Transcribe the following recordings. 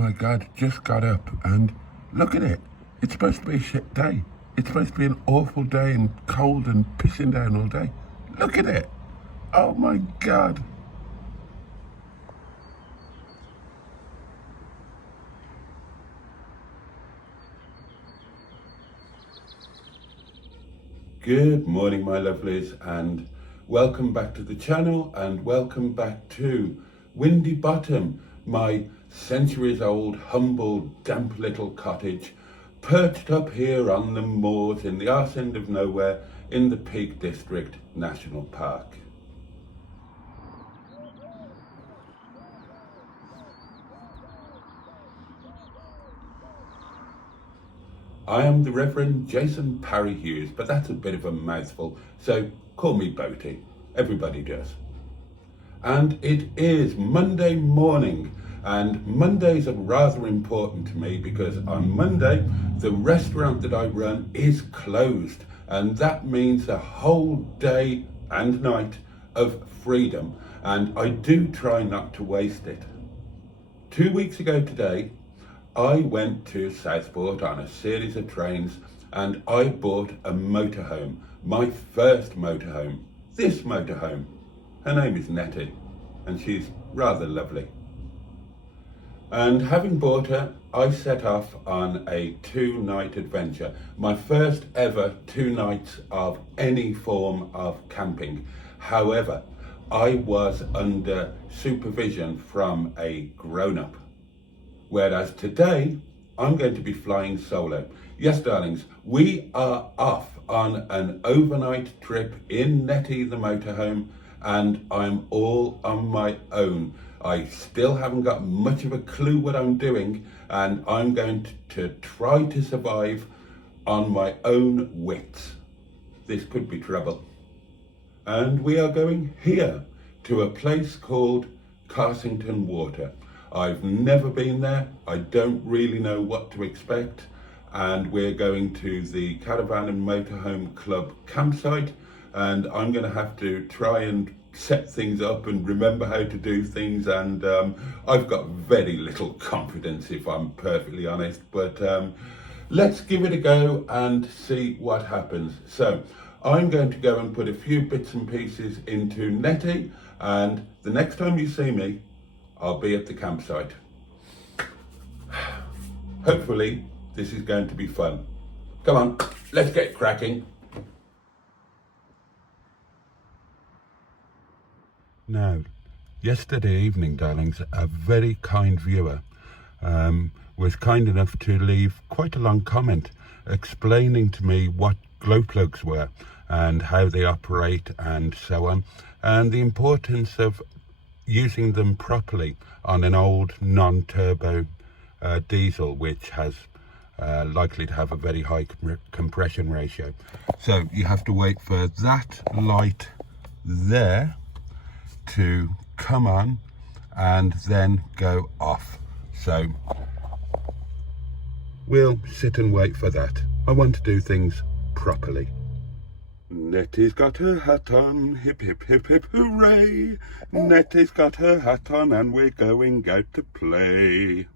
my God, just got up and look at it. It's supposed to be a shit day. It's supposed to be an awful day and cold and pissing down all day. Look at it. Oh my God. Good morning, my lovelies, and welcome back to the channel and welcome back to Windy Bottom, my centuries-old, humble, damp little cottage perched up here on the moors in the arse end of nowhere in the Peak District National Park. I am the Reverend Jason Parry Hughes, but that's a bit of a mouthful, so call me Boaty. Everybody does. And it is Monday morning, and Mondays are rather important to me because on Monday, the restaurant that I run is closed, and that means a whole day and night of freedom, and I do try not to waste it. 2 weeks ago today, I went to Southport on a series of trains and I bought a motorhome, my first motorhome, this motorhome. Her name is Netty and she's rather lovely. And having bought her, I set off on a 2-night adventure, my first ever 2 nights of any form of camping. However, I was under supervision from a grown-up. Whereas today, I'm going to be flying solo. Yes, darlings, we are off on an overnight trip in Netty, the motorhome, and I'm all on my own. I still haven't got much of a clue what I'm doing, and I'm going to try to survive on my own wits. This could be trouble. And we are going here to a place called Carsington Water. I've never been there, I don't really know what to expect, and we're going to the Caravan and Motorhome Club campsite, and I'm going to have to try and set things up and remember how to do things, and I've got very little confidence, if I'm perfectly honest, but let's give it a go and see what happens. So I'm going to go and put a few bits and pieces into Netty, and the next time you see me, I'll be at the campsite. Hopefully, this is going to be fun. Come on, let's get cracking. Now, yesterday evening, darlings, a very kind viewer was kind enough to leave quite a long comment explaining to me what glow plugs were and how they operate and so on, and the importance of using them properly on an old non-turbo diesel, which has likely to have a very high compression ratio. So you have to wait for that light there to come on and then go off. So we'll sit and wait for that. I want to do things properly. Netty's got her hat on, hip hip hip hip hooray! Netty's got her hat on and we're going out to play.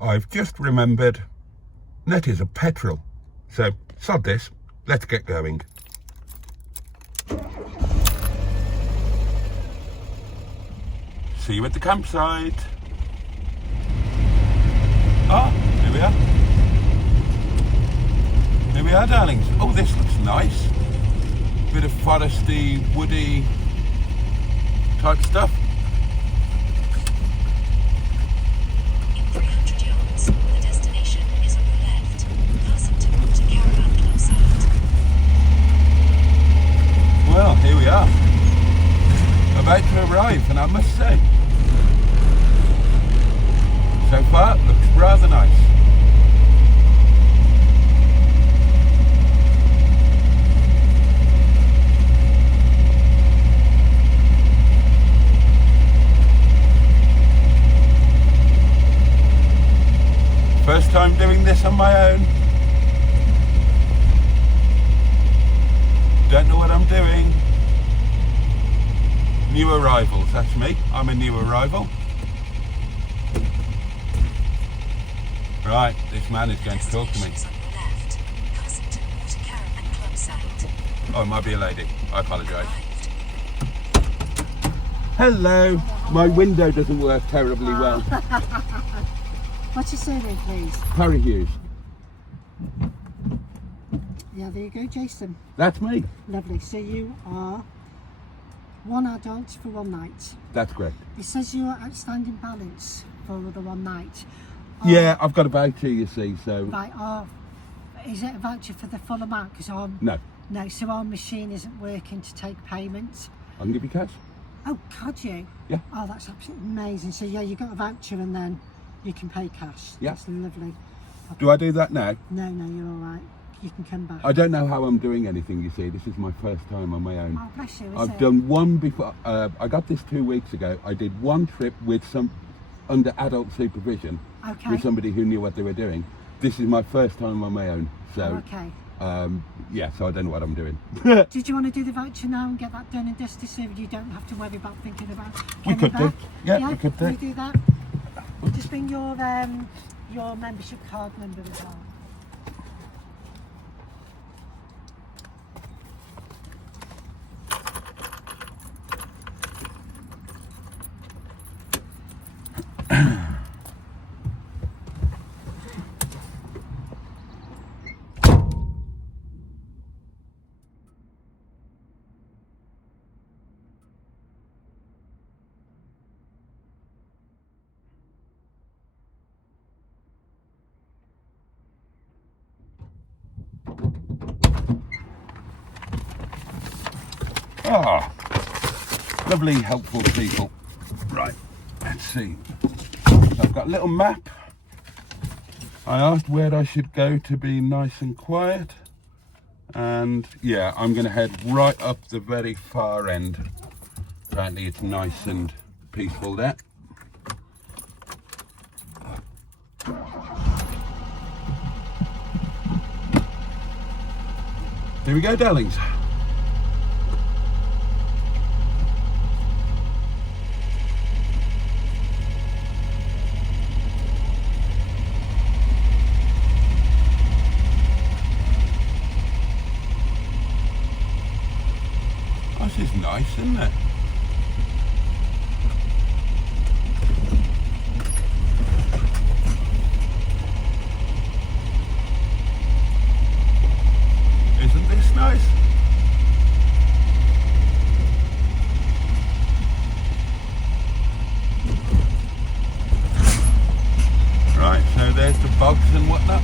I've just remembered Netty's a petrol, so sod this, let's get going. See you at the campsite. Here we are. Here we are, darlings. Oh, this looks nice. Bit of foresty, woody type stuff. In 300 yards, the destination is on the left. Passing towards the Caravan Club site. Well, here we are. About to arrive, and I must say, so far, looks rather nice. First time doing this on my own. Don't know what I'm doing. New arrivals, that's me. I'm a new arrival. Right, this man is going to talk to me. Destination is on your left. Passing to Water Caravan Club site. Oh, it might be a lady. I apologise. Arrived. Hello. My window doesn't work terribly well. What's your surname, please? Harry Hughes. Yeah, there you go, Jason. That's me. Lovely. So you are one adult for one night. That's correct. It says your outstanding balance for the one night. Yeah, I've got a voucher, you see, so... Right, is it a voucher for the full amount? Because No, no, so our machine isn't working to take payments. I can give you cash. Oh, could you? Yeah. Oh, that's absolutely amazing. So yeah, you got a voucher and then you can pay cash. Yeah. That's lovely. Do I do that now? No, you're all right. You can come back. I don't know how I'm doing anything, you see. This is my first time on my own. Oh, bless you. I've done one before. I got this 2 weeks ago. I did one trip with under adult supervision Okay. with somebody who knew what they were doing. This is my first time on my own. So, Okay. yeah, so I don't know what I'm doing. Did you want to do the voucher now and get that done and dusted so you don't have to worry about thinking about We coming could do. back? Yeah, we could do. Can we do that? Just bring your membership card number as well. Ah, lovely, helpful people. Right, let's see. So I've got a little map. I asked where I should go to be nice and quiet. And yeah, I'm going to head right up the very far end. Apparently it's nice and peaceful there. Here we go, darlings. This is nice, isn't it? Isn't this nice? Right, so there's the bogs and whatnot.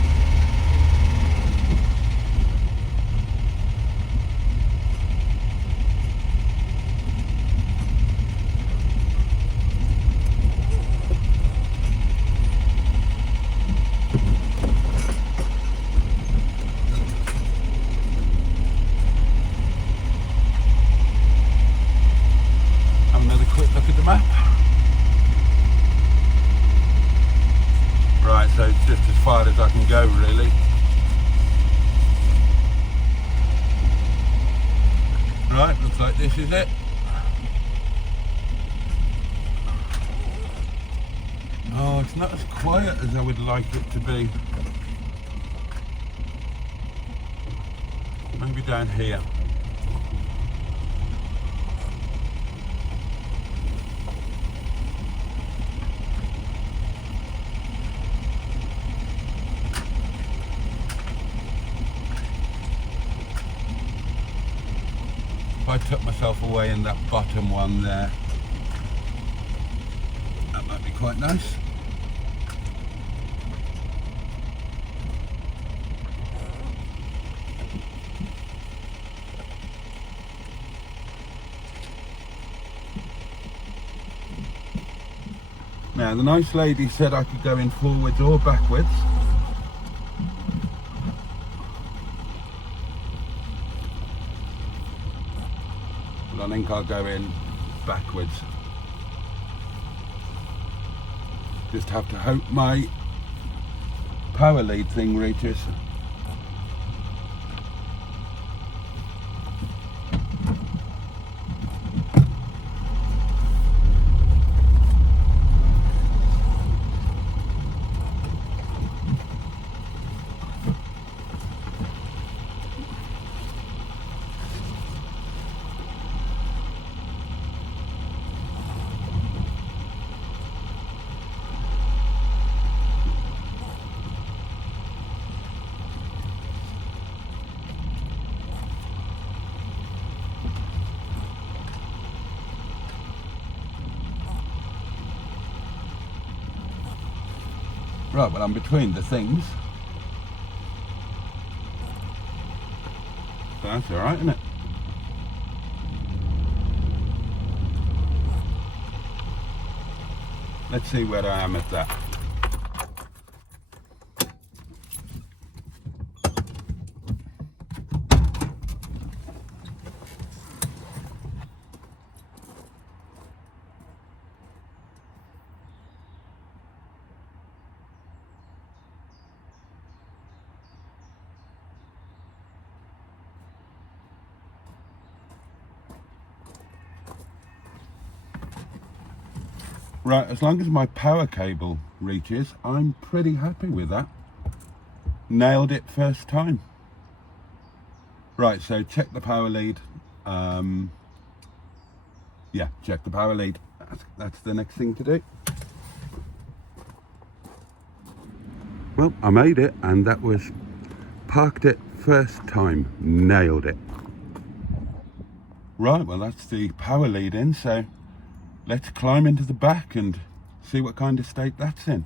Look at the map. Right, so it's just as far as I can go, really. Right, looks like this is it. Oh, it's not as quiet as I would like it to be. Maybe down here. If I took myself away in that bottom one there, that might be quite nice. Now the nice lady said I could go in forwards or backwards. But I think I'll go in backwards. Just have to hope my power lead thing reaches. Right, well, I'm between the things. That's alright, isn't it? Let's see where I am at that. Right, as long as my power cable reaches, I'm pretty happy with that. Nailed it first time. Right, so check the power lead. Yeah, check the power lead. That's the next thing to do. Well, I made it, and that was parked it first time. Nailed it. Right, well, that's the power lead in, so let's climb into the back and see what kind of state that's in.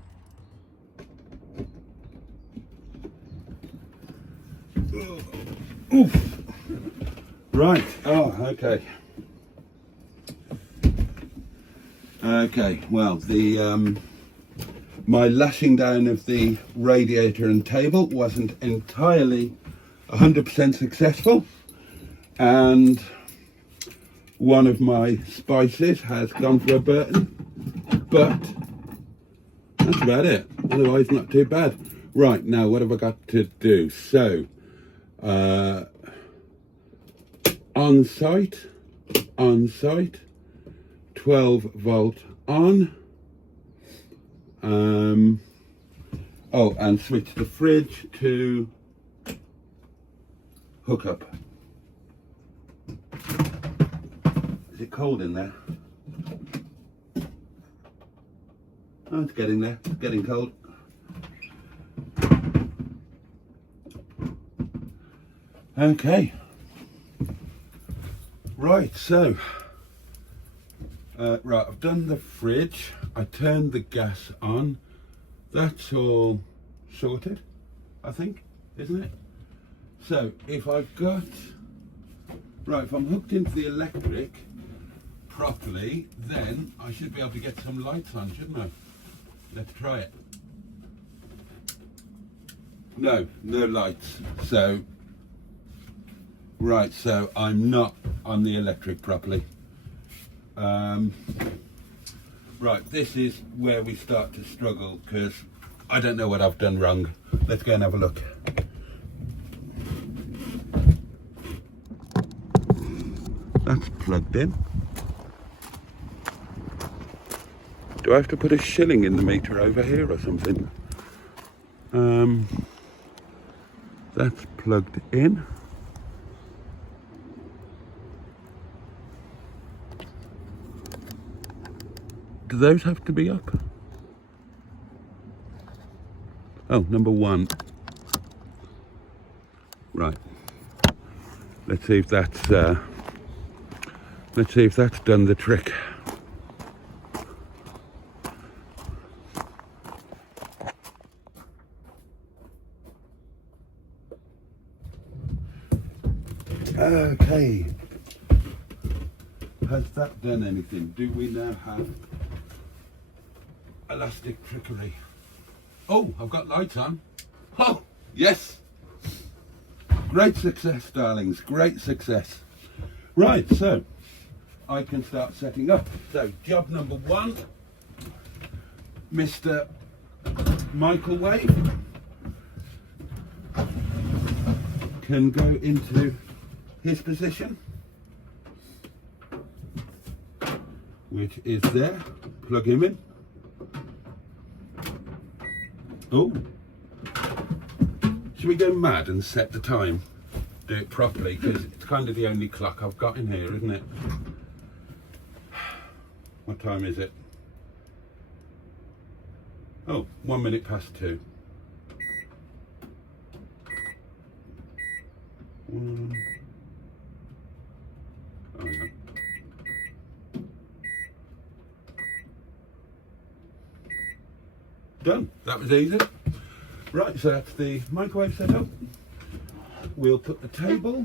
Oof. Right, oh, okay. Okay, well, the my lashing down of the radiator and table wasn't entirely 100% successful, and one of my spices has gone for a burn, but that's about it. Otherwise, not too bad. Right, now what have I got to do? So, on site, 12 volt on. Oh, and switch the fridge to hookup. Is it cold in there? Oh, it's getting there. It's getting cold. Okay. Right, so right, I've done the fridge. I turned the gas on. That's all sorted, I think, isn't it? So if I've got, right, if I'm hooked into the electric properly, then I should be able to get some lights on, shouldn't I? Let's try it. No lights. So, right, so I'm not on the electric properly. Right, this is where we start to struggle, because I don't know what I've done wrong. Let's go and have a look. That's plugged in. Do I have to put a shilling in the meter over here or something? That's plugged in. Do those have to be up? Oh, number one. Right. Let's see if that's done the trick. Okay. Has that done anything? Do we now have elastic trickery? Oh, I've got lights on. Oh, yes. Great success, darlings. Great success. Right, so I can start setting up. So job number one, Mr. Microwave can go into his position, which is there. Plug him in. Oh, should we go mad and set the time? Do it properly, because it's kind of the only clock I've got in here, isn't it? What time is it? Oh, 1 minute past 2. Oh, yeah. Done. That was easy. Right, so that's the microwave set up. We'll put the table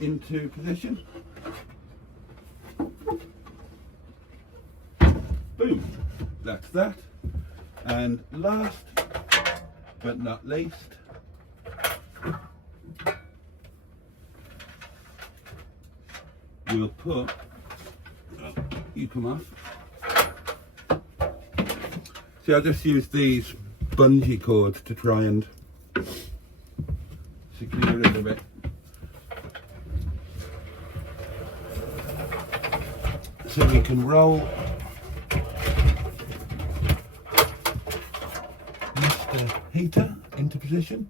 into position. Boom. That's that. And last but not least, we'll put, you come off. See, I just use these bungee cords to try and secure it a bit. So we can roll Mr. Heater into position.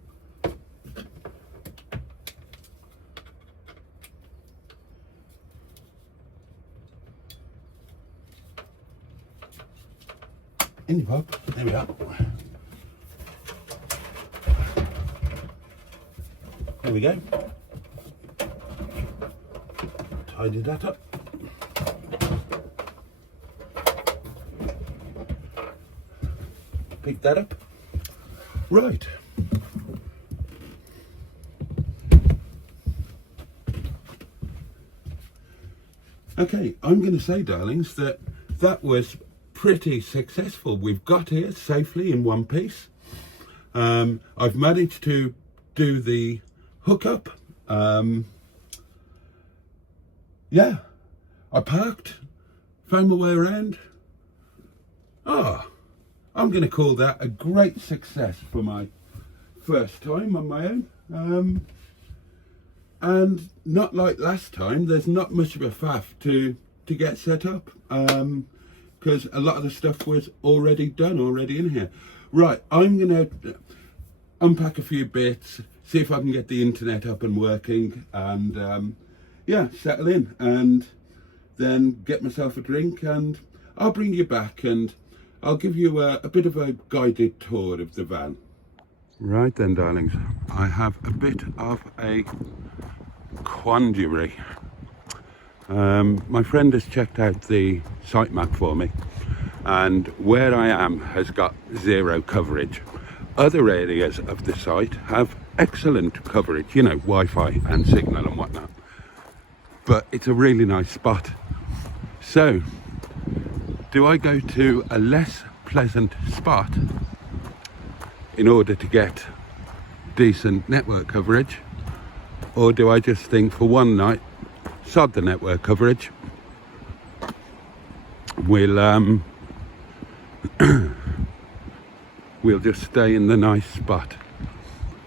In your pop. There we are. There we go. Tidy that up. Pick that up. Right. Okay, I'm going to say, darlings, that was pretty successful. We've got here safely in one piece. I've managed to do the hookup. Yeah, I parked, found my way around. I'm going to call that a great success for my first time on my own. And not like last time, there's not much of a faff to get set up, because a lot of the stuff was already in here. Right, I'm going to unpack a few bits, see if I can get the internet up and working, and yeah, settle in, and then get myself a drink, and I'll bring you back and I'll give you a bit of a guided tour of the van. Right then, darlings, I have a bit of a quandary. My friend has checked out the site map for me, and where I am has got zero coverage. Other areas of the site have excellent coverage, you know, Wi-Fi and signal and whatnot, but it's a really nice spot. So do I go to a less pleasant spot in order to get decent network coverage, or do I just think for one night, sod the network coverage, we'll we'll just stay in the nice spot?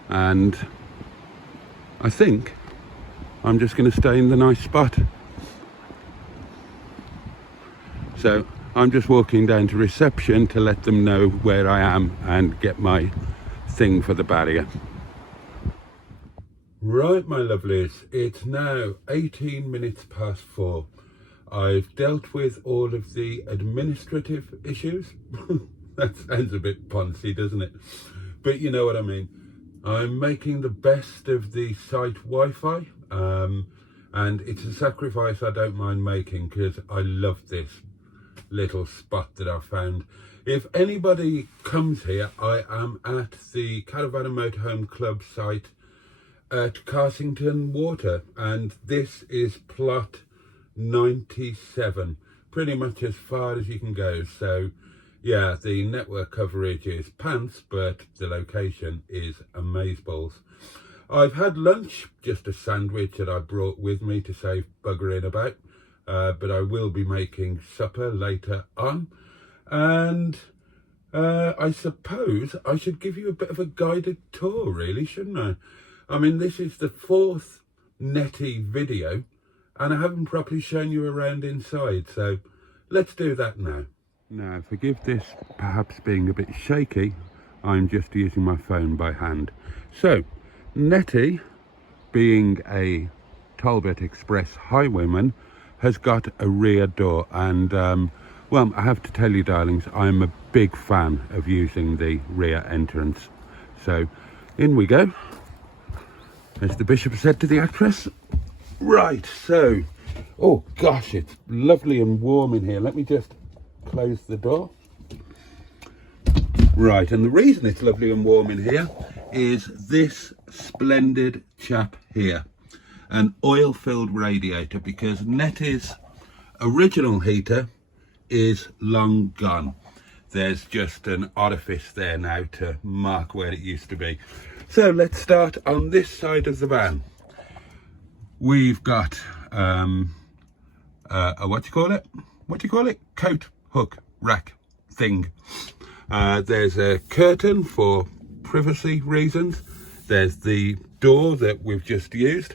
And I think I'm just going to stay in the nice spot. So I'm just walking down to reception to let them know where I am and get my thing for the barrier. Right, my lovelies, it's now 18 minutes past 4. I've dealt with all of the administrative issues. That sounds a bit poncy, doesn't it? But you know what I mean. I'm making the best of the site Wi-Fi, and it's a sacrifice I don't mind making because I love this little spot that I've found. If anybody comes here, I am at the Caravan and Motorhome Club site at Carsington Water, and this is plot 97, pretty much as far as you can go. So yeah, the network coverage is pants, but the location is amazeballs. I've had lunch, just a sandwich that I brought with me to save buggering about, but I will be making supper later on. And I suppose I should give you a bit of a guided tour, really, shouldn't I? I mean, this is the 4th Netty video, and I haven't properly shown you around inside, so let's do that now. Now, forgive this perhaps being a bit shaky, I'm just using my phone by hand. So, Netty, being a Talbot Express highwayman, has got a rear door, and well, I have to tell you, darlings, I'm a big fan of using the rear entrance. So, in we go, as the bishop said to the actress. Right, so, oh gosh, it's lovely and warm in here. Let me just close the door. Right, and the reason it's lovely and warm in here is this splendid chap here, an oil-filled radiator, because Netty's original heater is long gone. There's just an orifice there now to mark where it used to be. So let's start on this side of the van. We've got a what do you call it? Coat hook rack thing. There's a curtain for privacy reasons. There's the door that we've just used.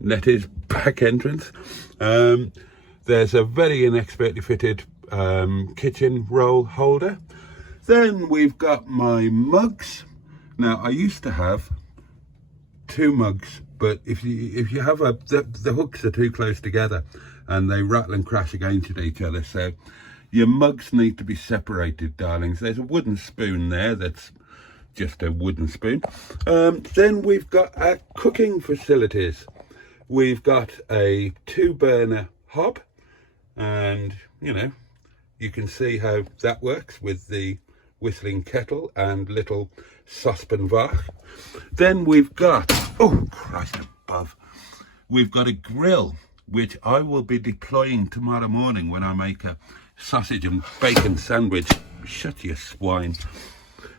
Netty's back entrance. There's a very inexpertly fitted kitchen roll holder. Then we've got my mugs. Now I used to have 2 mugs, but if you have the hooks are too close together and they rattle and crash against each other, so your mugs need to be separated, darlings. There's a wooden spoon there that's just a wooden spoon. Then we've got our cooking facilities. We've got a 2-burner hob, and you know, you can see how that works with the whistling kettle and little saucepan vach. Then we've got, oh Christ above, we've got a grill, which I will be deploying tomorrow morning when I make a sausage and bacon sandwich. Shut your swine.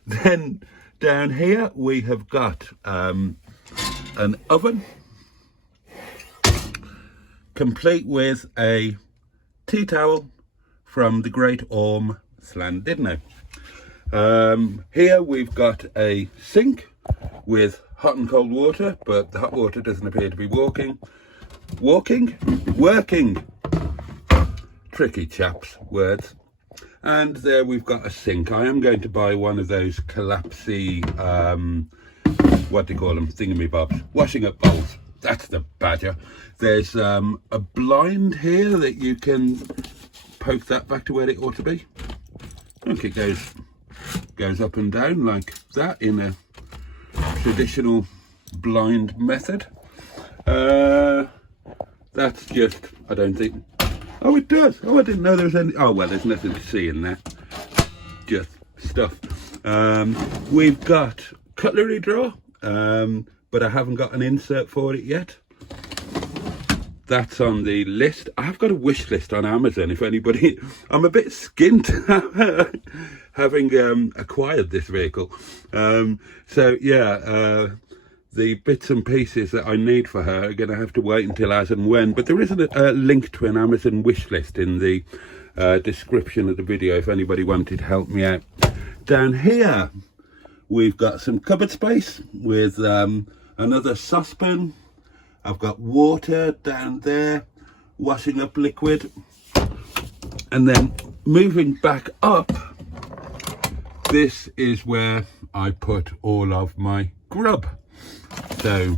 Then down here we have got an oven, complete with a tea towel from the Great Orme Llandudno. Here we've got a sink with hot and cold water, but the hot water doesn't appear to be working. Tricky chaps, words. And there we've got a sink. I am going to buy one of those collapsy, what do you call them, thingamybobs, washing up bowls. That's the badger. There's a blind here that you can poke that back to where it ought to be. Look, it goes up and down like that in a traditional blind method. That's just, I don't think, oh it does, oh I didn't know there was any, oh well there's nothing to see in there, just stuff. We've got cutlery drawer, but I haven't got an insert for it yet. That's on the list. I've got a wish list on Amazon if anybody, I'm a bit skint having acquired this vehicle. So yeah, the bits and pieces that I need for her are going to have to wait until as and when, but there is a link to an Amazon wish list in the description of the video if anybody wanted to help me out. Down here we've got some cupboard space with another saucepan. I've got water down there, washing up liquid. And then moving back up, this is where I put all of my grub. So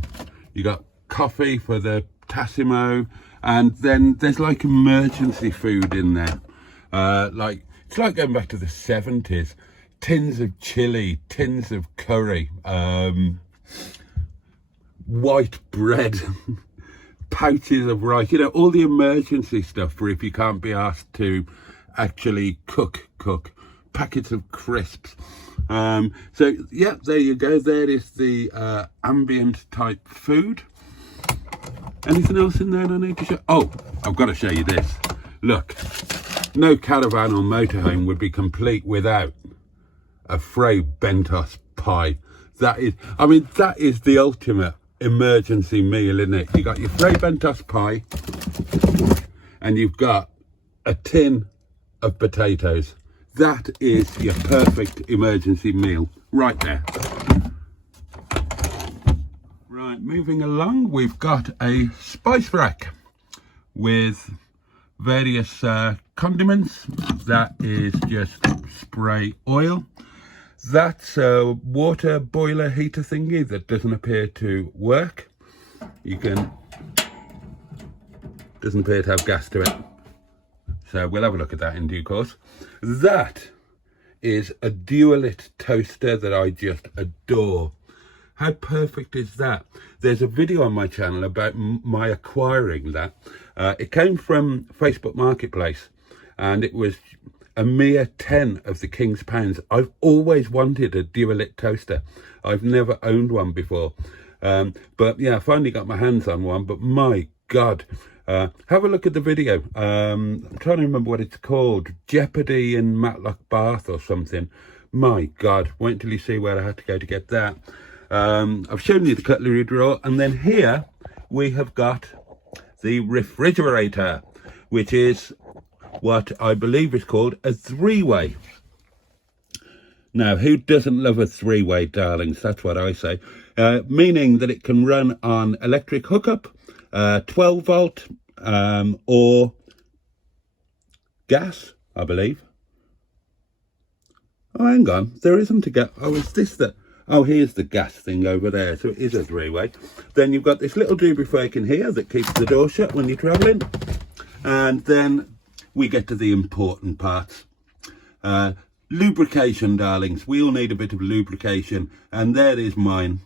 you got coffee for the Tassimo, and then there's like emergency food in there. Like it's like going back to the 70s. Tins of chili, tins of curry, white bread, pouches of rice, you know, all the emergency stuff for if you can't be asked to actually cook, packets of crisps. So yeah, there you go. There is the ambient type food. Anything else in there I need to show? Oh, I've got to show you this. Look, no caravan or motorhome would be complete without a Frey Bentos pie. That is, I mean, that is the ultimate emergency meal, isn't it? You got your Frey Bentos pie and you've got a tin of potatoes. That is your perfect emergency meal right there. Right, moving along, we've got a spice rack with various condiments. That is just spray oil. That's a water boiler heater thingy that doesn't appear to work. Doesn't appear to have gas to it. So we'll have a look at that in due course. That is a Dualit toaster that I just adore. How perfect is that? There's a video on my channel about my acquiring that. It came from Facebook Marketplace, and it was a mere 10 of the King's pounds. I've always wanted a Dualit toaster. I've never owned one before. But yeah, I finally got my hands on one, but my God, have a look at the video. I'm trying to remember what it's called. Jeopardy in Matlock Bath or something. My God, wait until you see where I had to go to get that. I've shown you the cutlery drawer, and then here we have got the refrigerator, which is what I believe is called a three-way. Now, who doesn't love a three-way, darlings? That's what I say. Meaning that it can run on electric hookup, 12 volt, or gas, I believe. Oh, hang on, there isn't a gas. Oh, is this the... Oh, here's the gas thing over there, so it is a three-way. Then you've got this little lubricant in here that keeps the door shut when you're travelling. And then we get to the important parts. Lubrication, darlings. We all need a bit of lubrication, and there is mine.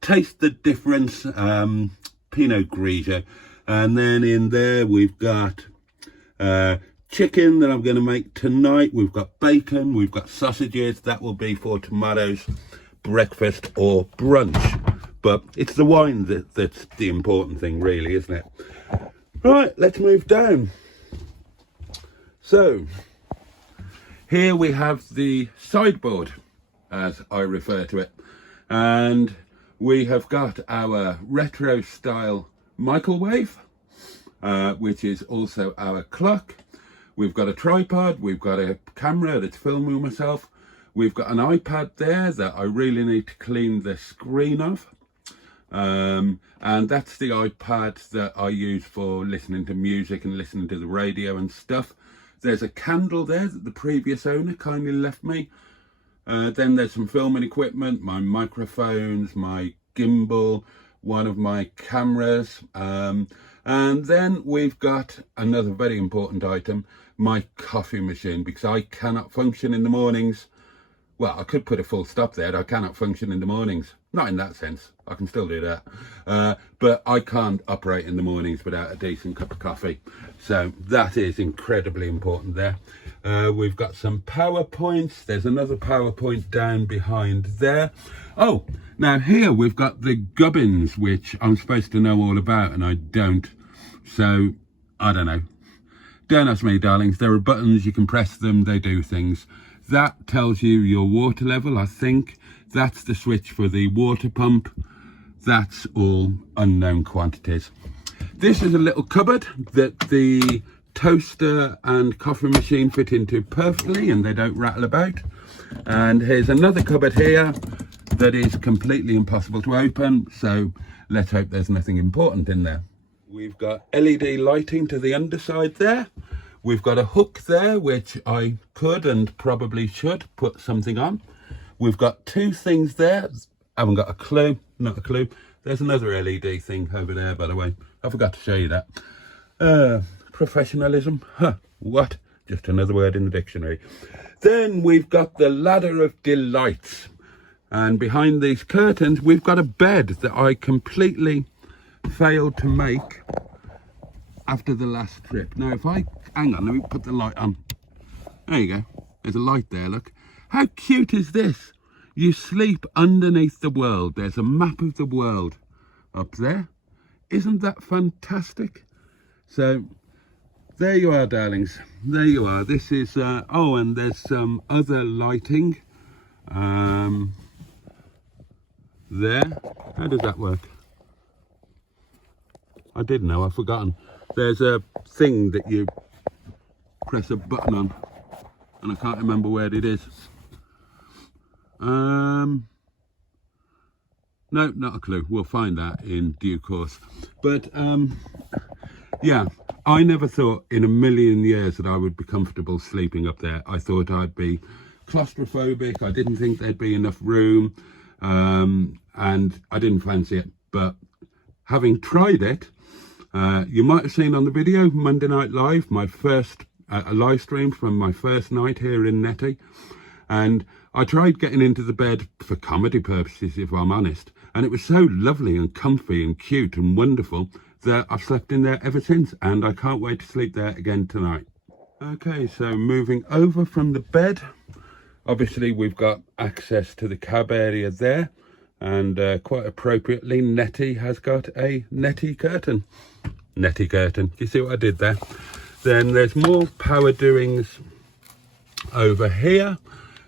Taste the difference, Pinot Grigio. And then in there we've got chicken that I'm going to make tonight. We've got bacon, we've got sausages. That will be for tomorrow's breakfast or brunch. But it's the wine that's the important thing, really, isn't it? Right, let's move down. So here we have the sideboard, as I refer to it, and we have got our retro style microwave, which is also our clock. We've got a tripod, we've got a camera that's filming myself, we've got an iPad there that I really need to clean the screen of, and that's the iPad that I use for listening to music and listening to the radio and stuff. There's a candle there that the previous owner kindly left me. Then there's some filming equipment, my microphones, my gimbal, one of my cameras. And then we've got another very important item, my coffee machine, because I cannot function in the mornings. Well, I could put a full stop there. I cannot function in the mornings. Not in that sense. I can still do that. But I can't operate in the mornings without a decent cup of coffee. So that is incredibly important there. We've got some PowerPoints. There's another PowerPoint down behind there. Oh, now here we've got the gubbins, which I'm supposed to know all about, and I don't. So, I don't know. Don't ask me, darlings. There are buttons, you can press them, they do things. That tells you your water level, I think. That's the switch for the water pump. That's all unknown quantities. This is a little cupboard that the toaster and coffee machine fit into perfectly, and they don't rattle about. And here's another cupboard here that is completely impossible to open, so let's hope there's nothing important in there. We've got LED lighting to the underside there. We've got a hook there, which I could and probably should put something on. We've got two things there. I haven't got a clue, not a clue. There's another LED thing over there, by the way. I forgot to show you that. Professionalism, what? Just another word in the dictionary. Then we've got the ladder of delights. And behind these curtains, we've got a bed that I completely failed to make after the last trip. Now, if I, hang on, let me put the light on. There you go. There's a light there, look. How cute is this? You sleep underneath the world. There's a map of the world up there. Isn't that fantastic? So, there you are, darlings. There you are. This is, oh, and there's some other lighting. There. How does that work? I didn't know, I've forgotten. There's a thing that you press a button on, and I can't remember where it is. No, not a clue. We'll find that in due course. But yeah, I never thought in a million years that I would be comfortable sleeping up there. I thought I'd be claustrophobic. I didn't think there'd be enough room, and I didn't fancy it. But having tried it, you might have seen on the video Monday Night Live, my first a live stream from my first night here in Netty, and I tried getting into the bed for comedy purposes, if I'm honest, and it was so lovely and comfy and cute and wonderful that I've slept in there ever since, and I can't wait to sleep there again tonight. Okay, so moving over from the bed, obviously we've got access to the cab area there, and quite appropriately Netty has got a Netty curtain. Netty curtain, you see what I did there? Then there's more power doings over here.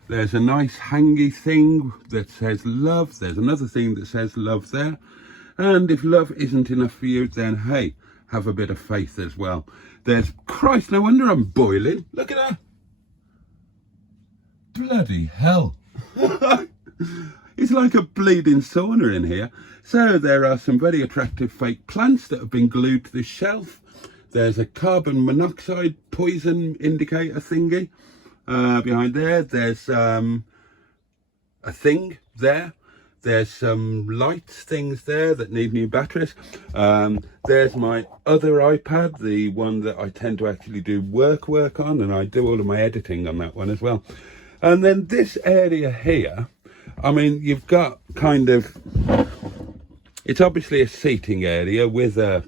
There's a nice hangy thing that says love. There's another thing that says love there. And if love isn't enough for you, then hey, have a bit of faith as well. There's, Christ, no wonder I'm boiling. Look at that. Bloody hell. It's like a bleeding sauna in here. So there are some very attractive fake plants that have been glued to the shelf. There's a carbon monoxide poison indicator thingy behind there. There's a thing there. There's some lights things there that need new batteries. There's my other iPad, the one that I tend to actually do work on, and I do all of my editing on that one as well. And then this area here, I mean, you've got kind of, it's obviously a seating area with a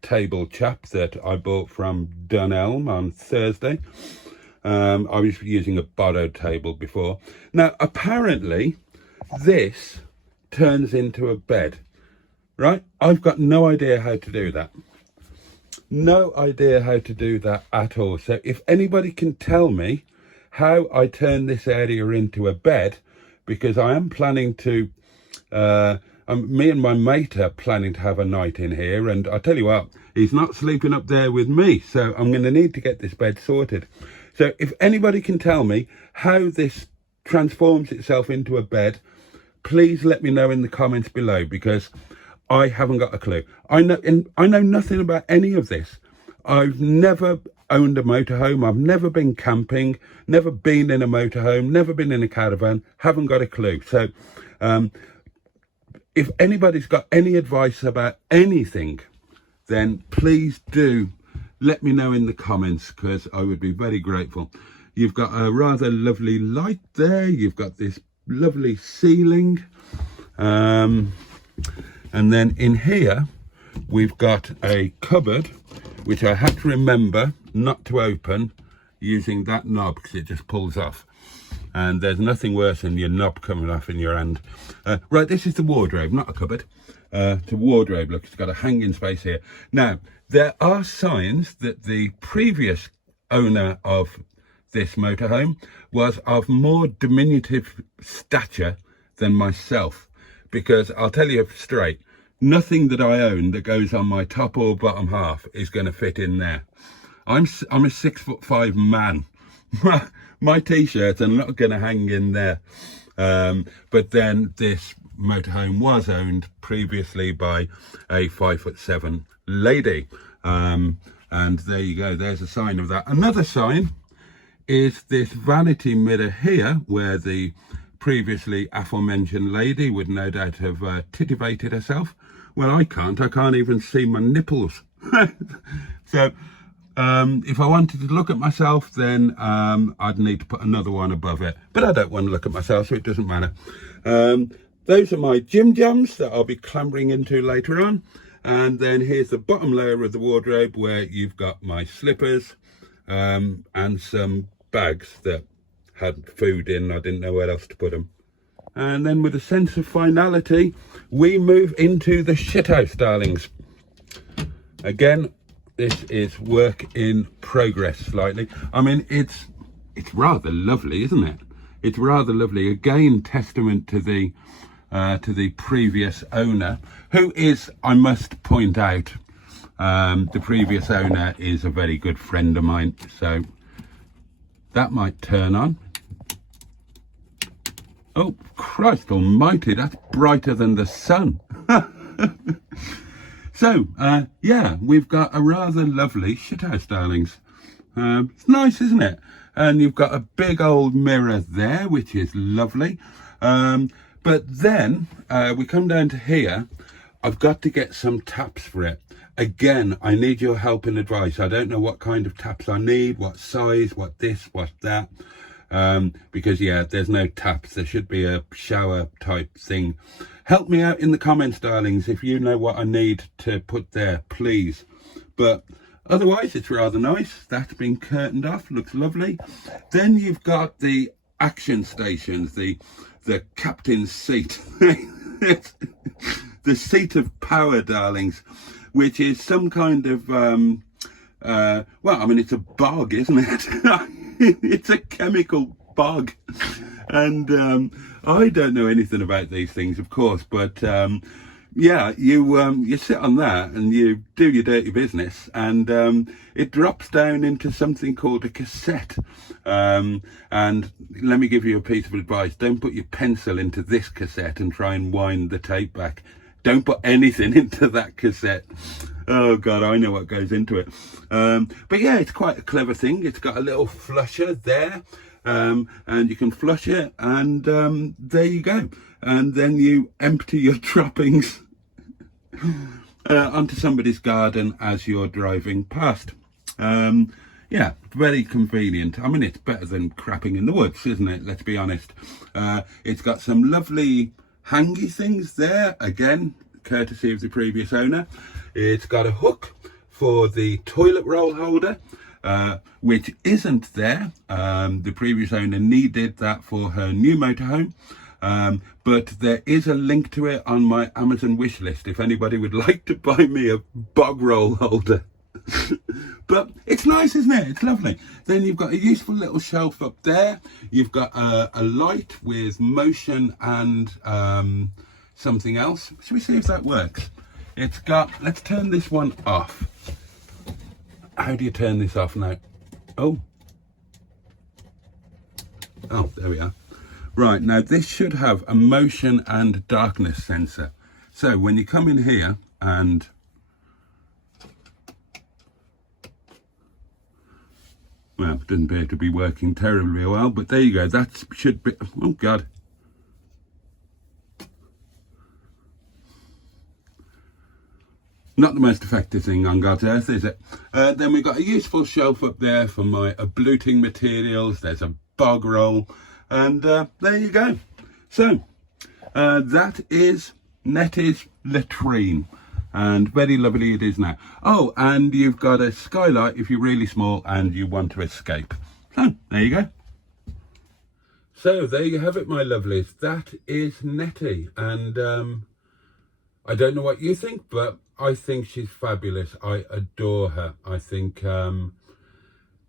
table chap that I bought from Dunelm on Thursday. I was using a borrowed table before. Now, apparently, this turns into a bed, right? I've got no idea how to do that. No idea how to do that at all. So if anybody can tell me how I turn this area into a bed, because I am planning to, me and my mate are planning to have a night in here, and I tell you what, he's not sleeping up there with me, so I'm going to need to get this bed sorted. So if anybody can tell me how this transforms itself into a bed, please let me know in the comments below, because I haven't got a clue. I know nothing about any of this. I've never owned a motorhome. I've never been camping, never been in a motorhome, never been in a caravan, haven't got a clue. So if anybody's got any advice about anything, then please do let me know in the comments, because I would be very grateful. You've got a rather lovely light there. You've got this lovely ceiling. And then in here, we've got a cupboard, which I have to remember not to open using that knob, because it just pulls off. And there's nothing worse than your knob coming off in your hand. Right, this is the wardrobe, not a cupboard. It's a wardrobe. Look, it's got a hanging space here. Now, there are signs that the previous owner of this motorhome was of more diminutive stature than myself, because I'll tell you straight, nothing that I own that goes on my top or bottom half is going to fit in there. I'm a 6'5" man. My t-shirts are not going to hang in there. But then this motorhome was owned previously by a 5'7" lady. And there you go. There's a sign of that. Another sign is this vanity mirror here, where the previously aforementioned lady would no doubt have titivated herself. Well, I can't even see my nipples. So if I wanted to look at myself, then I'd need to put another one above it, but I don't want to look at myself, so it doesn't matter. Those are my gym jams that I'll be clambering into later on. And then here's the bottom layer of the wardrobe, where you've got my slippers and some bags that had food in. I didn't know where else to put them. And then with a sense of finality, we move into the shithouse, darlings. Again, this is work in progress slightly. I mean, it's rather lovely, isn't it? It's rather lovely. Again, testament to the previous owner, who is, I must point out, the previous owner is a very good friend of mine. So that might turn on. Oh, Christ almighty, that's brighter than the sun. So, yeah, we've got a rather lovely shithouse, darlings. It's nice, isn't it? And you've got a big old mirror there, which is lovely. But then we come down to here. I've got to get some taps for it. Again, I need your help and advice. I don't know what kind of taps I need, what size, what this, what that. Because, yeah, there's no taps. There should be a shower type thing. Help me out in the comments, darlings, if you know what I need to put there, please. But otherwise it's rather nice. That's been curtained off, looks lovely. Then you've got the action stations, the captain's seat. The seat of power, darlings, which is some kind of well, I mean, it's a bog, isn't it? It's a chemical bog. And I don't know anything about these things, of course, but yeah, you sit on that and you do your dirty business, and it drops down into something called a cassette. And let me give you a piece of advice: don't put your pencil into this cassette and try and wind the tape back. Don't put anything into that cassette. Oh God, I know what goes into it. But yeah, it's quite a clever thing. It's got a little flusher there, and you can flush it, and there you go. And then you empty your droppings onto somebody's garden as you're driving past. Yeah, very convenient. I mean, it's better than crapping in the woods, isn't it? Let's be honest. It's got some lovely hangy things there, again, courtesy of the previous owner. It's got a hook for the toilet roll holder, which isn't there. The previous owner needed that for her new motorhome. But there is a link to it on my Amazon wish list if anybody would like to buy me a bog roll holder. But it's nice, isn't it? It's lovely. Then you've got a useful little shelf up there. You've got a light with motion and something else. Shall we see if that works? It's got, let's turn this one off. How do you turn this off now? Oh, there we are. Right, now this should have a motion and darkness sensor. So when you come in here and well, it doesn't appear to be working terribly well, but there you go. That should be, oh God. Not the most effective thing on God's earth, is it? Then we've got a useful shelf up there for my bluting materials. There's a bog roll, and there you go. So that is Netty's latrine, and very lovely it is now. Oh, and you've got a skylight if you're really small and you want to escape. So there you go. So there you have it, my lovelies. That is Netty, and I don't know what you think, but I think she's fabulous. I adore her. I think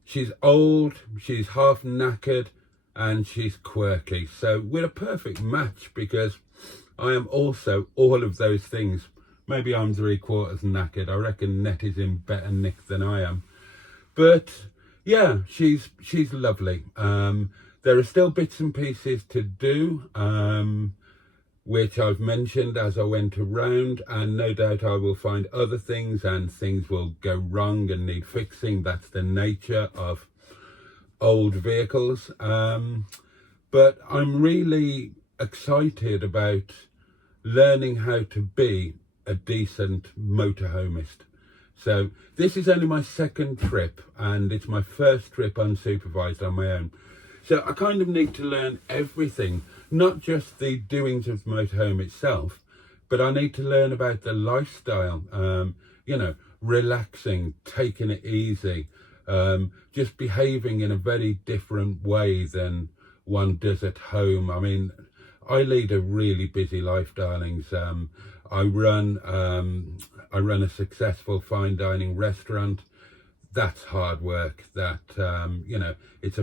she's old, she's half knackered, and she's quirky. So we're a perfect match, because I am also all of those things. Maybe I'm 3/4 knackered. I reckon Netty's in better nick than I am. But yeah, she's lovely. There are still bits and pieces to do, which I've mentioned as I went around, and no doubt I will find other things, and things will go wrong and need fixing. That's the nature of old vehicles. But I'm really excited about learning how to be a decent motorhomist. So this is only my second trip, and it's my first trip unsupervised on my own. So I kind of need to learn everything, not just the doings of the motorhome itself, but I need to learn about the lifestyle, you know, relaxing, taking it easy, just behaving in a very different way than one does at home. I mean, I lead a really busy life, darlings. I run a successful fine dining restaurant. That's hard work. That, you know, it's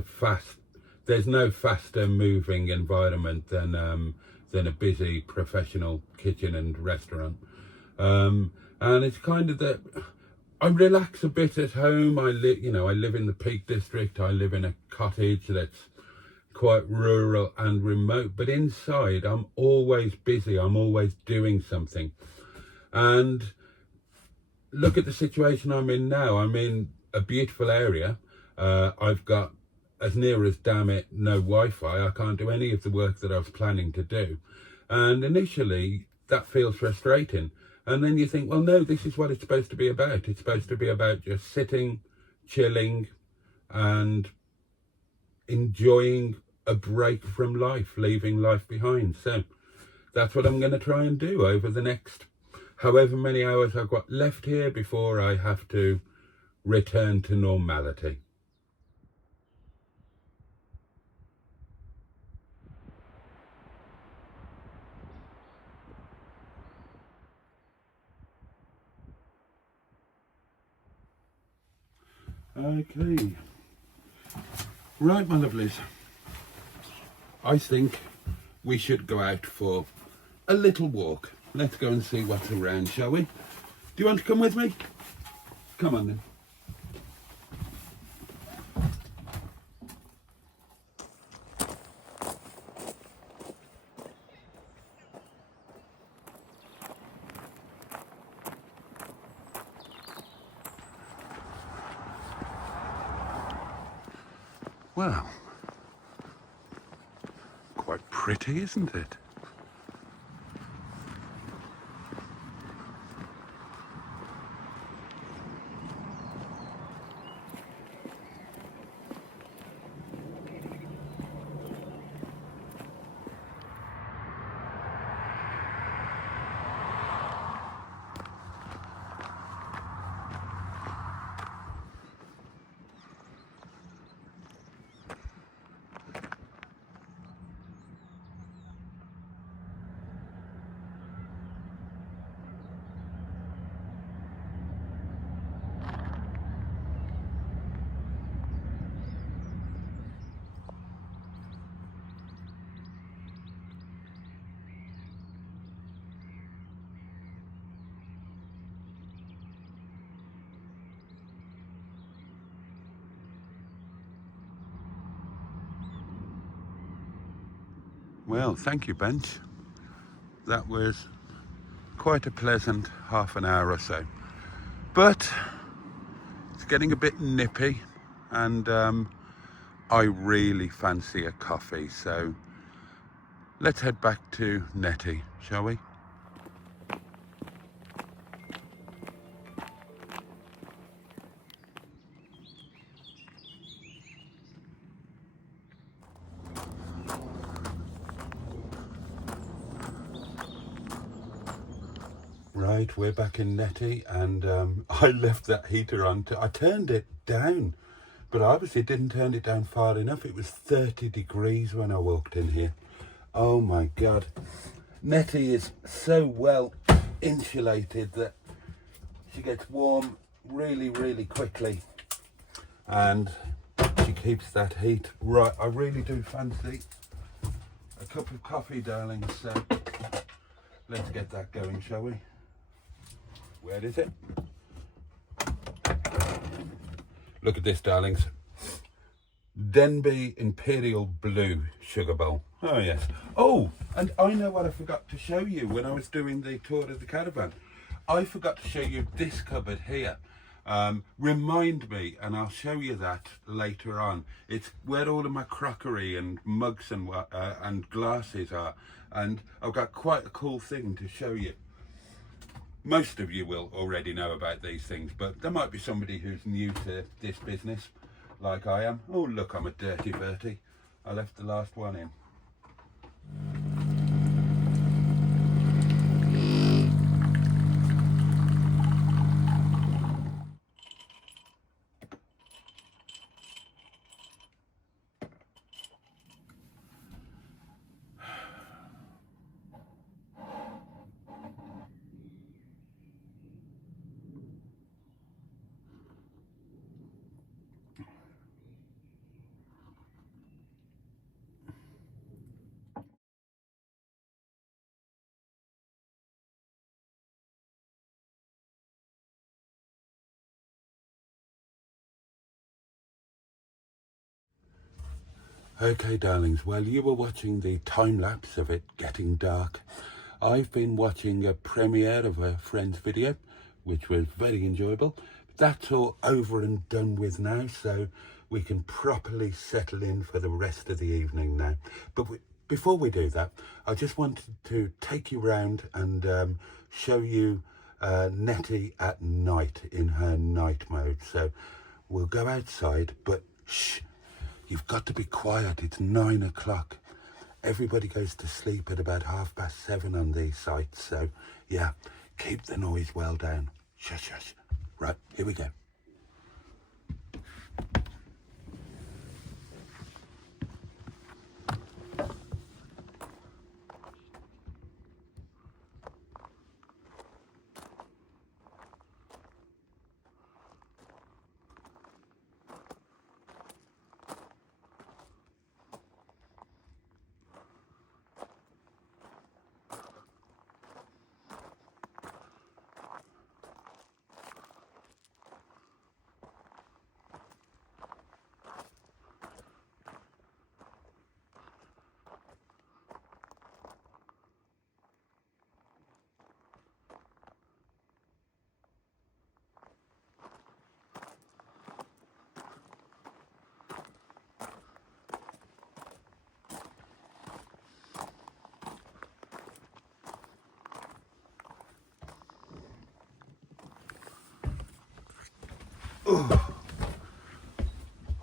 there's no faster moving environment than a busy professional kitchen and restaurant. And it's kind of that I relax a bit at home. I live in the Peak District. I live in a cottage that's quite rural and remote, but inside I'm always busy. I'm always doing something. And look at the situation I'm in now. I'm in a beautiful area. I've got, as near as damn it, no Wi-Fi. I can't do any of the work that I was planning to do. And initially that feels frustrating. And then you think, well, no, this is what it's supposed to be about. It's supposed to be about just sitting, chilling, and enjoying a break from life, leaving life behind. So that's what I'm going to try and do over the next however many hours I've got left here before I have to return to normality. Okay, right, my lovelies, I think we should go out for a little walk. Let's go and see what's around, shall we? Do you want to come with me? Come on then. Well, quite pretty, isn't it? Well, thank you, Bench. That was quite a pleasant half an hour or so. But it's getting a bit nippy and I really fancy a coffee. So let's head back to Netty, shall we? Right, we're back in Netty and I left that heater on. I turned it down, but I obviously didn't turn it down far enough. It was 30 degrees when I walked in here. Oh my God. Netty is so well insulated that she gets warm really, really quickly. And she keeps that heat right. I really do fancy a cup of coffee, darlings. So let's get that going, shall we? Where is it? Look at this, darlings. Denby Imperial Blue Sugar Bowl. Oh, yes. Oh, and I know what I forgot to show you when I was doing the tour of the caravan. I forgot to show you this cupboard here. Remind me, and I'll show you that later on. It's where all of my crockery and mugs and glasses are. And I've got quite a cool thing to show you. Most of you will already know about these things, but there might be somebody who's new to this business, like I am. Oh, look, I'm a dirty Bertie. I left the last one in. Okay, darlings, well, you were watching the time-lapse of it getting dark. I've been watching a premiere of a friend's video, which was very enjoyable. That's all over and done with now, so we can properly settle in for the rest of the evening now. But before we do that, I just wanted to take you round and show you Netty at night in her night mode. So we'll go outside, but shh. You've got to be quiet. It's 9 o'clock. Everybody goes to sleep at about 7:30 on these sites. So, yeah, keep the noise well down. Shush, shush. Right, here we go.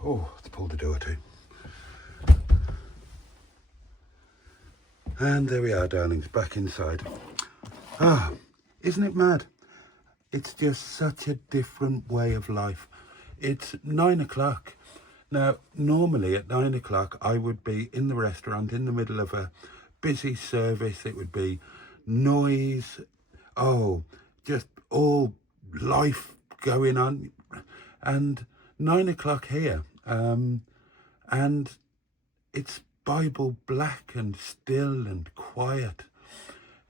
Oh, it's pulled the door to. And there we are, darlings, back inside. Ah, isn't it mad? It's just such a different way of life. It's 9 o'clock. Now, normally at 9 o'clock, I would be in the restaurant in the middle of a busy service. It would be noise, just all life going on. And 9 o'clock here, and it's Bible black and still and quiet.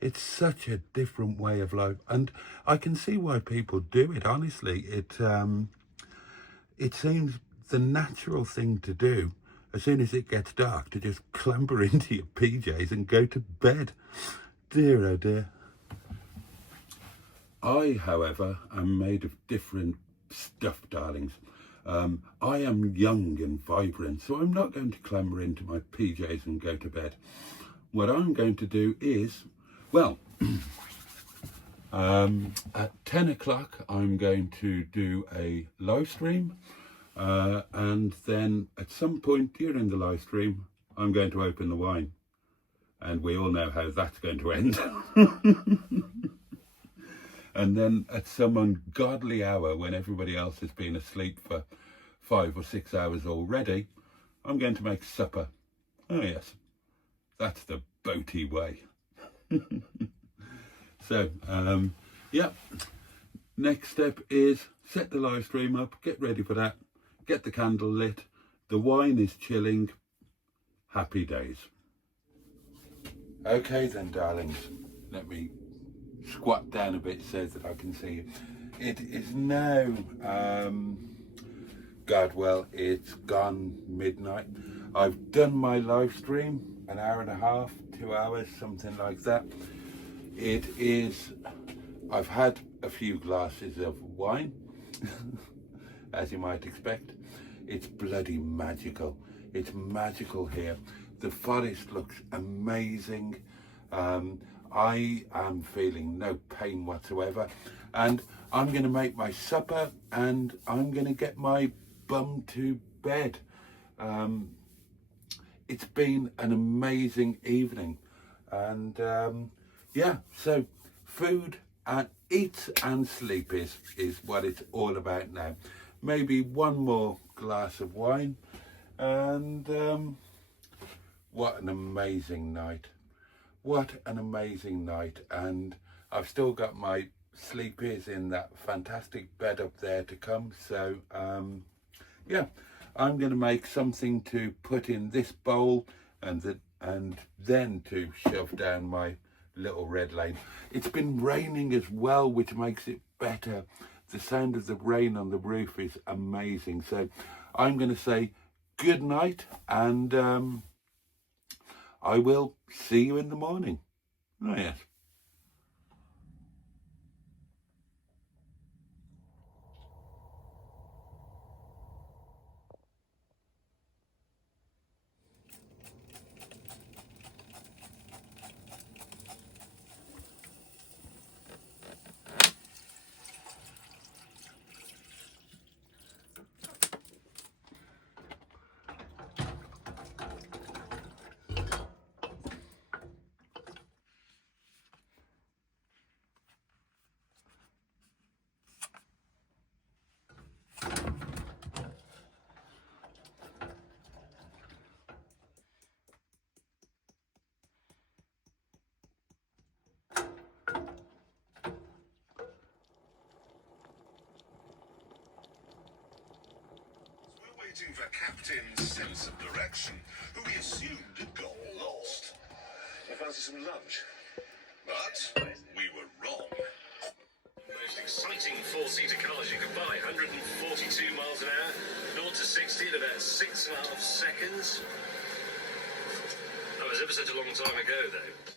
It's such a different way of life, and I can see why people do it. Honestly, it seems the natural thing to do as soon as it gets dark, to just clamber into your PJs and go to bed. Dear oh dear. I, however, am made of different stuff, darlings. I am young and vibrant, so I'm not going to clamber into my PJs and go to bed. What I'm going to do is, well, at 10 o'clock I'm going to do a live stream, and then at some point during the live stream I'm going to open the wine, and we all know how that's going to end. And then at some ungodly hour, when everybody else has been asleep for 5 or 6 hours already, I'm going to make supper. Oh yes, that's the Boaty way. So, yeah, next step is set the live stream up, get ready for that, get the candle lit, the wine is chilling. Happy days. Okay then, darlings, let me squat down a bit so that I can see you. It is now, it's gone midnight. I've done my live stream, an hour and a half, 2 hours, something like that. I've had a few glasses of wine, as you might expect. It's bloody magical. It's magical here. The forest looks amazing. I am feeling no pain whatsoever, and I'm going to make my supper and I'm going to get my bum to bed. It's been an amazing evening, and yeah, so food and eat and sleep is what it's all about now. Maybe one more glass of wine, and what an amazing night. What an amazing night. And I've still got my sleepies in that fantastic bed up there to come. So yeah, I'm going to make something to put in this bowl and then to shove down my little red lane. It's been raining as well, which makes it better. The sound of the rain on the roof is amazing. So I'm going to say good night, and I will see you in the morning. Oh yes. waiting for Captain's sense of direction, who we assumed had got lost. You fancy some lunch? But we were wrong. Most exciting four-seater cars you could buy. 142 miles an hour, 0 to 60 in about 6.5 seconds. That was ever such a long time ago, though.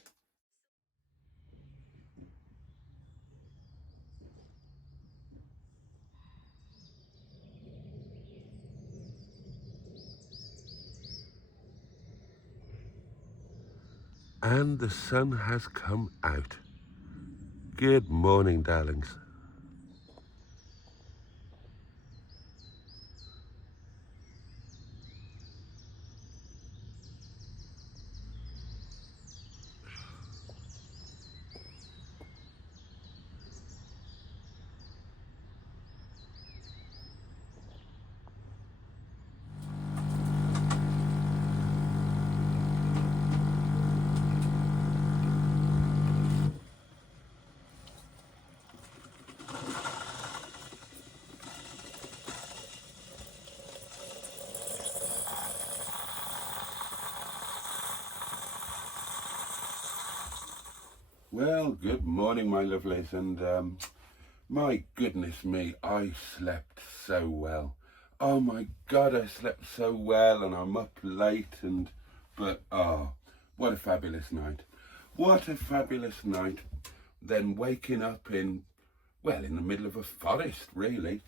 And the sun has come out. Good morning, darlings. Well, good morning, my lovelies, and my goodness me, I slept so well. Oh my God, I slept so well, and I'm up late, but what a fabulous night. What a fabulous night. Then waking up in the middle of a forest, really.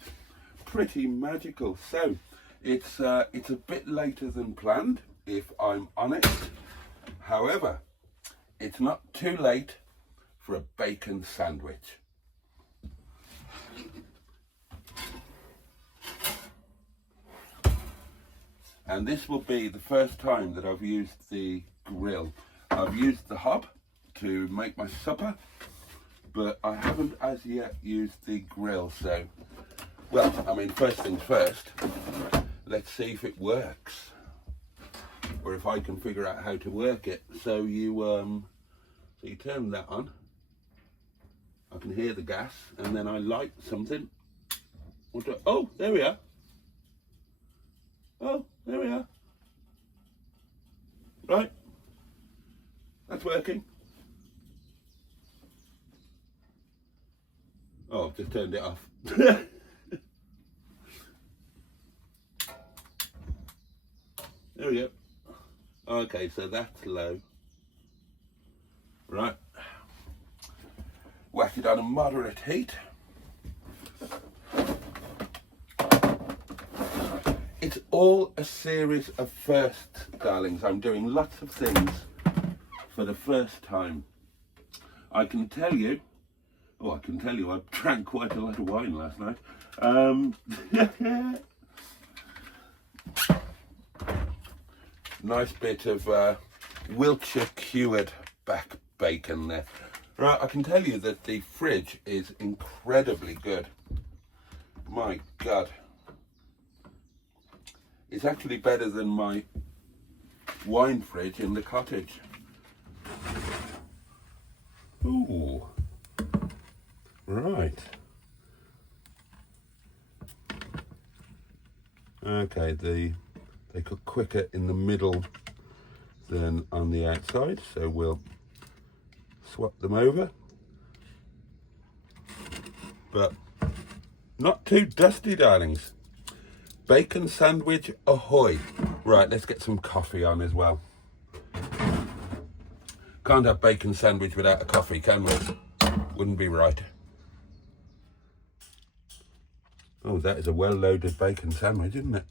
Pretty magical. So, it's a bit later than planned, if I'm honest. However, it's not too late for a bacon sandwich. And this will be the first time that I've used the grill. I've used the hob to make my supper, but I haven't as yet used the grill. So, first things first, let's see if it works, or if I can figure out how to work it. So you turn that on. I can hear the gas, and then I light something. Oh, there we are. Oh, there we are. Right, that's working. Oh, I've just turned it off. There we go. Okay, so that's low. Right. Whack it on a moderate heat. It's all a series of firsts, darlings. I'm doing lots of things for the first time. I can tell you I drank quite a lot of wine last night. Nice bit of Wiltshire cured back bacon there. Right, I can tell you that the fridge is incredibly good. My God. It's actually better than my wine fridge in the cottage. Ooh. Right. Okay, they cook quicker in the middle than on the outside, so we'll swap them over, but not too dusty, darlings. Bacon sandwich ahoy. Right, let's get some coffee on as well. Can't have bacon sandwich without a coffee, can we? Wouldn't be right. Oh, that is a well-loaded bacon sandwich, isn't it?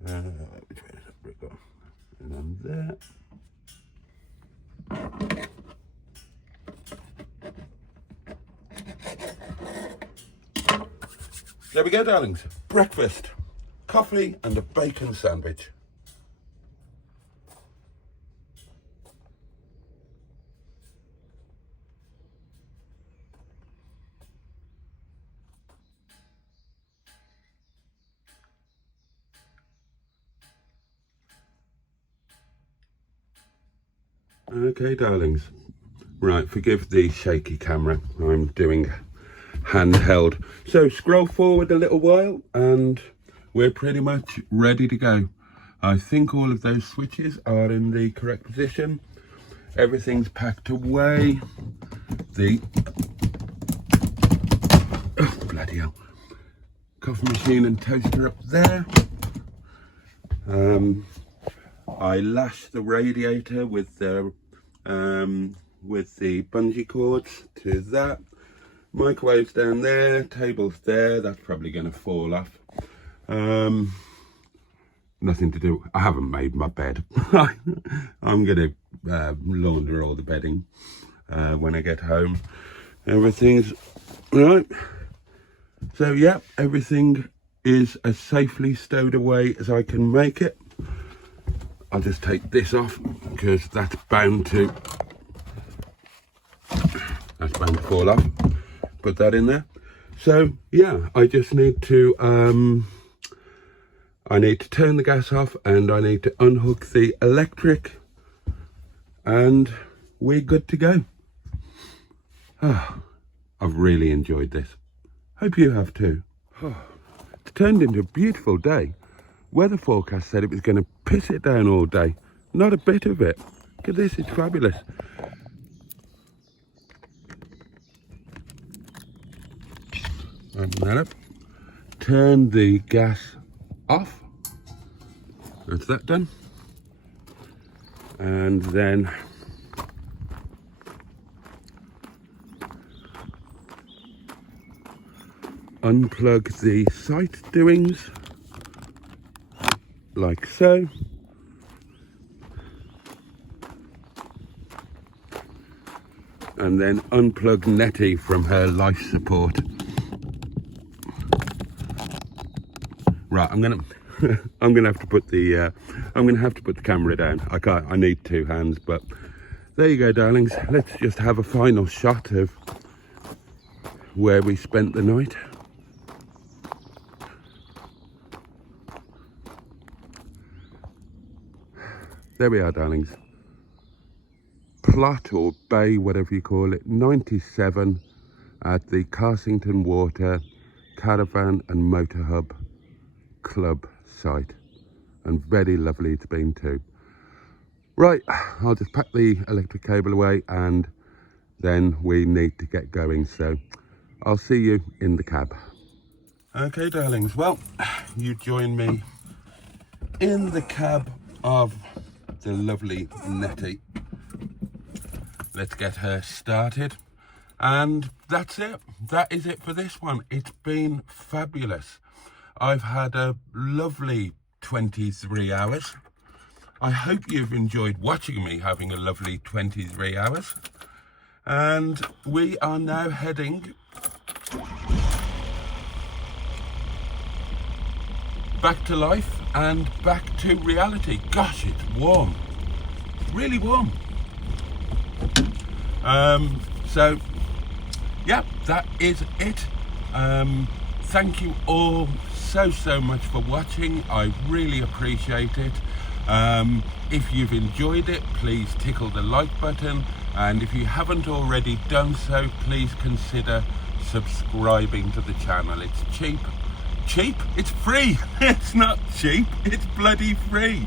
Which way is that brick on? And on there. There we go, darlings. Breakfast, coffee and a bacon sandwich. Okay, darlings. Right, forgive the shaky camera. I'm doing handheld. So scroll forward a little while and we're pretty much ready to go. I think all of those switches are in the correct position. Everything's packed away. The bloody hell, coffee machine and toaster up there. I lashed the radiator with the bungee cords to that. Microwave's down there, table's there. That's probably going to fall off. Nothing to do. I haven't made my bed. I'm going to launder all the bedding when I get home. Everything's right. So yeah, everything is as safely stowed away as I can make it. I'll just take this off because that's bound to fall off. Put that in there. So yeah, I just need to turn the gas off and I need to unhook the electric and we're good to go. I've really enjoyed this. Hope you have too. It's turned into a beautiful day. Weather forecast said it was going to piss it down all day. Not a bit of it. Look at this, it's fabulous. Open that up. Turn the gas off. That's that done. And then unplug the sight doings like so. And then unplug Netty from her life support. Right, I'm gonna have to put the camera down. I need two hands, but there you go, darlings. Let's just have a final shot of where we spent the night. There we are, darlings. Plot or bay, whatever you call it, 97 at the Carsington Water Caravan and Motor Hub Club site, and very lovely it's been too. Right, I'll just pack the electric cable away and then we need to get going, so I'll see you in the cab. Okay, darlings, well, you join me in the cab of the lovely Netty. Let's get her started. And that's it. That is it for this one. It's been fabulous. I've had a lovely 23 hours. I hope you've enjoyed watching me having a lovely 23 hours. And we are now heading back to life and back to reality. Gosh, it's warm. Really warm. So yeah, that is it. Thank you all so much for watching. I really appreciate it. If you've enjoyed it, please tickle the like button, and if you haven't already done so, please consider subscribing to the channel. It's cheap. It's free. It's not cheap, it's bloody free.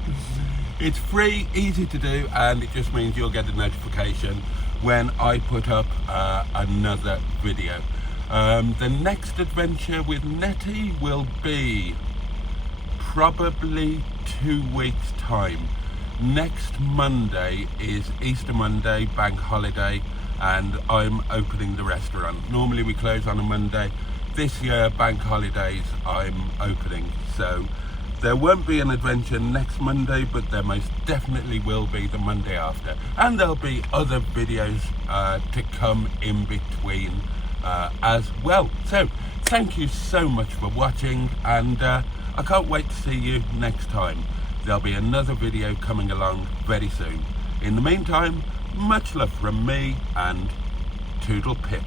It's free, easy to do, and it just means you'll get a notification when I put up another video. The next adventure with Netty will be probably 2 weeks time. Next Monday is Easter Monday, bank holiday, and I'm opening the restaurant. Normally we close on a Monday. This year, bank holidays, I'm opening. So there won't be an adventure next Monday, but there most definitely will be the Monday after. And there'll be other videos to come in between as well. So thank you so much for watching, and I can't wait to see you next time. There'll be another video coming along very soon. In the meantime, much love from me, and toodle pip.